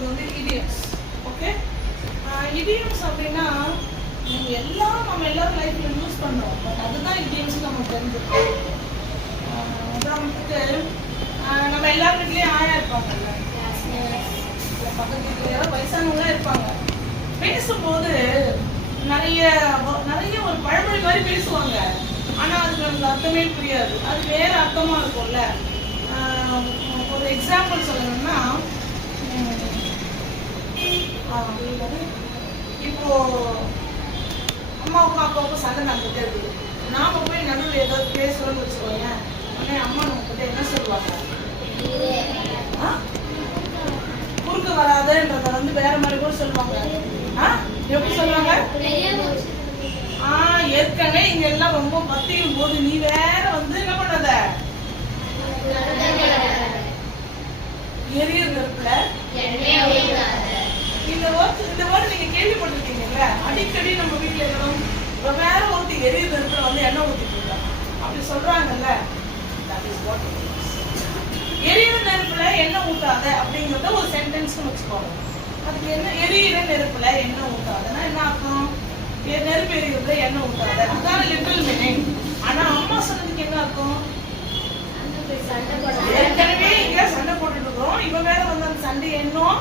போகிறது வந்து idioms. Okay, idioms அப்படின்னா நம்ம எல்லாரும் லைஃப்பில் யூஸ் பண்ணுறோம். பட் அதுதான் idioms நம்ம தெரிஞ்சுக்கணும். உதாரணத்துக்கு நம்ம எல்லார் வீட்லேயும் ஆயா இருப்பாங்கல்ல, பக்கத்து வீட்டில் வயசானவங்களாம் இருப்பாங்க. பேசும்போது நிறைய ஒரு பழமொழி மாதிரி பேசுவாங்க. ஆனால் அதுக்கு நமக்கு அர்த்தமே புரியாது. அது வேற அர்த்தமாக இருக்கும்ல. ஒரு எக்ஸாம்பிள் சொல்லணும்னா, இப்போ அம்மாவுக்கும் அப்பாவுக்கும் சண்டை நடந்துட்டே இருக்குது. நாம போய் நடுவில் ஏதாவது பேசுறோம்னு வச்சுக்கோங்க, உடனே அம்மா நம்ம கிட்ட என்ன சொல்லுவாங்க? குறுக்க வராதுன்றத வந்து வேற மாதிரி கூட சொல்லுவாங்க. எப்படி சொல்லுவாங்க? ஏற்கனவே இங்க எல்லாம் ரொம்ப பத்தியும் போது நீ வேற வந்து என்ன பண்ணாத, எரிய நெருப்புல இந்த வேர்டு நீங்க கேள்விப்பட்டிருக்கீங்கல்ல. அடிக்கடி நம்ம வீட்டுல இருக்கணும் வேற ஒருத்தர் எரிய நெருப்புல வந்து எண்ணெய் ஊத்திட்டு இருக்காங்க அப்படி சொல்றாங்கல்ல. எரியிற நெருப்புல எண்ணெய் ஊத்தாத அப்படிங்கறத ஒரு சென்டென்ஸ் வச்சுக்கோங்க. அதுக்கு என்ன, எரியிற நெருப்புல எண்ணெய் ஊத்தாதன்னா என்ன அர்த்தம்? நெருப்பு எரிகிறதுல எண்ணெய் ஊத்தாத, அதான் லிட்டில் மீனிங். ஆனா அம்மா சொன்னதுக்கு என்ன அர்த்தம்? ஏற்கனவே இங்க சண்டை போட்டுட்டு இருக்கோம், இவ வேற வந்து அந்த சண்டை எண்ணம்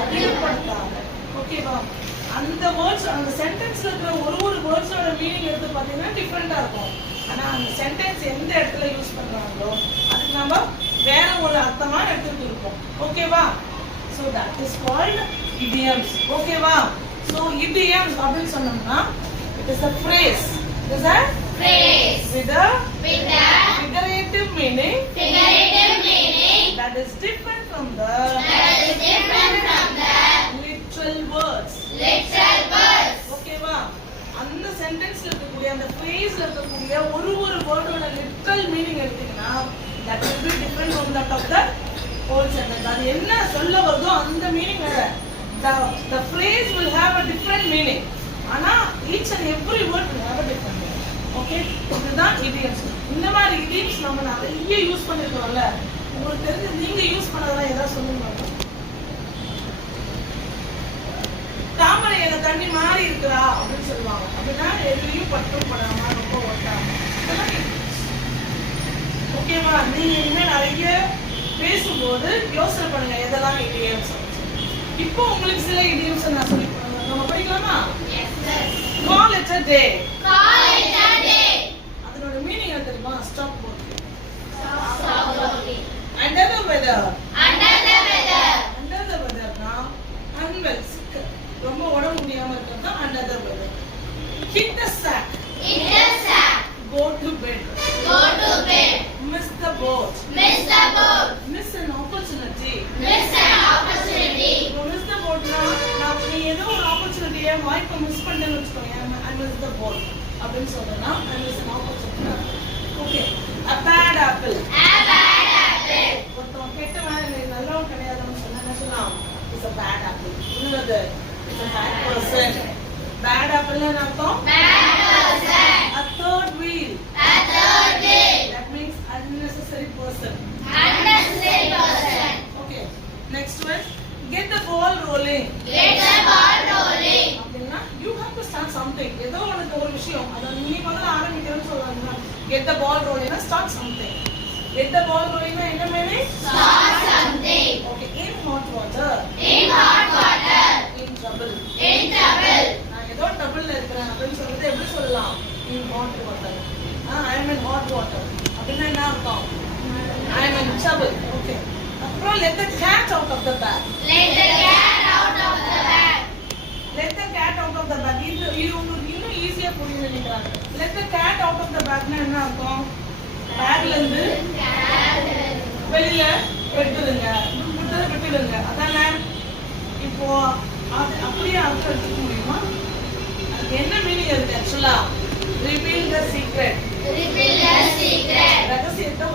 அதிகப்படுத்தாத. ஓகேவா? அந்த வேர்ட்ஸ், அந்த சென்டென்ஸ்ல இருக்கிற ஒரு வேர்ட்ஸோட மீனிங் எடுத்து பார்த்தீங்கன்னா டிஃப்ரெண்டா இருக்கும். ஆனா அந்த சென்டென்ஸ் எந்த இடத்துல யூஸ் பண்றாங்களோ அதுக்கு நம்ம வேற ஒரு அர்த்தமா எடுத்துட்டு இருப்போம். ஓகேவா? So that is called idioms. ஓகேவா? So idioms அப்படின்னு சொன்னோம்னா it is a phrase. It is a phrase with a figurative meaning that is different from the literal words. ஓகேவா? அந்த சென்டென்ஸ்ல இருக்கக்கூடிய அந்த ஃப்ரேஸ்ல இருக்கக்கூடிய ஒரு வேர்டோட லிட்டரல் மீனிங் எடுத்தீங்கன்னா that will be different from that of the whole sentence. அது என்ன சொல்ல வருதோ அந்த மீனிங் வேற. The phrase will have a different meaning. ஆனா each and every word will have a different meaning. Okay, இதுதான் idioms. இந்த மாதிரி idioms நம்ம நிறைய யூஸ் பண்ணிருக்கோம்ல. உங்களுக்கு தெரிஞ்சு நீங்க யூஸ் பண்ணதெல்லாம் ஏதாவது சொல்லுங்க. தாமரை என தண்ணி மாறி இருக்கிறா அப்படின்னு சொல்லுவாங்க. அப்படின்னா எதுலையும் பட்டும் படாம ரொம்ப ஒட்டாம. ஓகேவா? நீங்க இனிமே நிறைய பேசும்போது யோசனை பண்ணுங்க எதெல்லாம் idioms. இப்போ உங்களுக்கு சில idioms நான் சொல்லி நம்ம படிக்கலாமா? Call it a day. அதனோட மீனிங் என்ன தெரியுமா? Stop working. Under the weather. Under the weather னா unwell, sick, ரொம்ப உடம்பு முடியாம இருக்கிறது under the weather. Hit the sack. Go to bed. Miss the boat. Miss an opportunity. Miss the boat னா நீ ஏதோ ஒரு ஆப்பர்ச்சுனிட்டியை வாய்ப்பை மிஸ் பண்ணேன்னு வச்சுக்கோங்க. I miss the boat அப்படின்னு சொல்றேன்னா I miss an opportunity. Okay, a bad apple. ஒருத்தவன் கெட்டவன் நல்லவன் கிடையாதுன்னு சொன்னா என்ன சொல்லலாம்? It's a bad apple. இன்னொரு it's a bad person. Bad apple னா அர்த்தம் a third wheel. That means unnecessary person. Okay, next one, get the ball rolling. அப்படின்னா you have to start something. ஏதோ உனக்கு ஒரு விஷயம் அதை நீ முதல்ல ஆரம்பிக்கிறேன்னு சொல்றாங்க. Get the ball rolling னா start something. Get the ball rolling னா என்ன meaning? Start something. Okay, in hot water. In trouble. நான் ஏதோ ட்ரபிள்ல இருக்கேன் அப்படின்னு சொல்றது எப்படி சொல்லலாம்? In hot water. I am in hot water. அப்படின்னா என்ன அர்த்தம்? I am in trouble. Okay. அப்புறம் let the cat out of the bag. இது உங்களுக்கு இன்னும் ஈஸியா புரியும் நினைக்கிறாங்க. Let the cat out of the bag னா என்ன அர்த்தம்? பேக்ல இருந்து வெளியில விட்டுடுங்க. அதானே? இப்போ அது அப்படியே அர்த்தம் எடுத்துக்க முடியுமா? அது என்ன மீனிங் இருக்கு ஆக்சுவலா? Reveal the secret. ரகசியத்தை